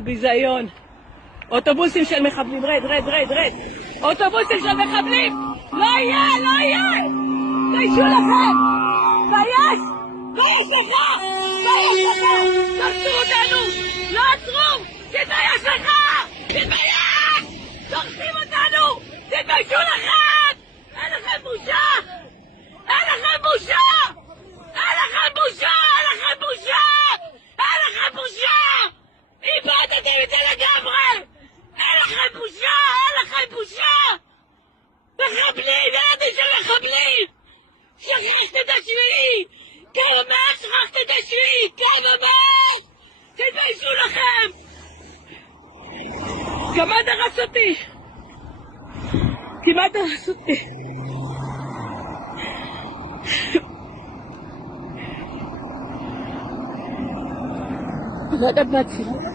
ביזיון. אוטובוסים של מחבלים, רד. אוטובוסים של מחבלים! לא יהיה! תתביישו לכם! תתבייש לך! תעצרו אותנו! לא עצרו! תתבייש לך! דורסים אותנו! תתביישו לכם! אין לכם בושה! איבדתם את זה לגמרי! אין לכם בושה! מחבלים! ילדים של מחבלים! שכחת את השביעי! כמה מהר שכחת את השביעי! תתביישו לכם! כמעט דרס אותי! לא יודעת מה התפילה.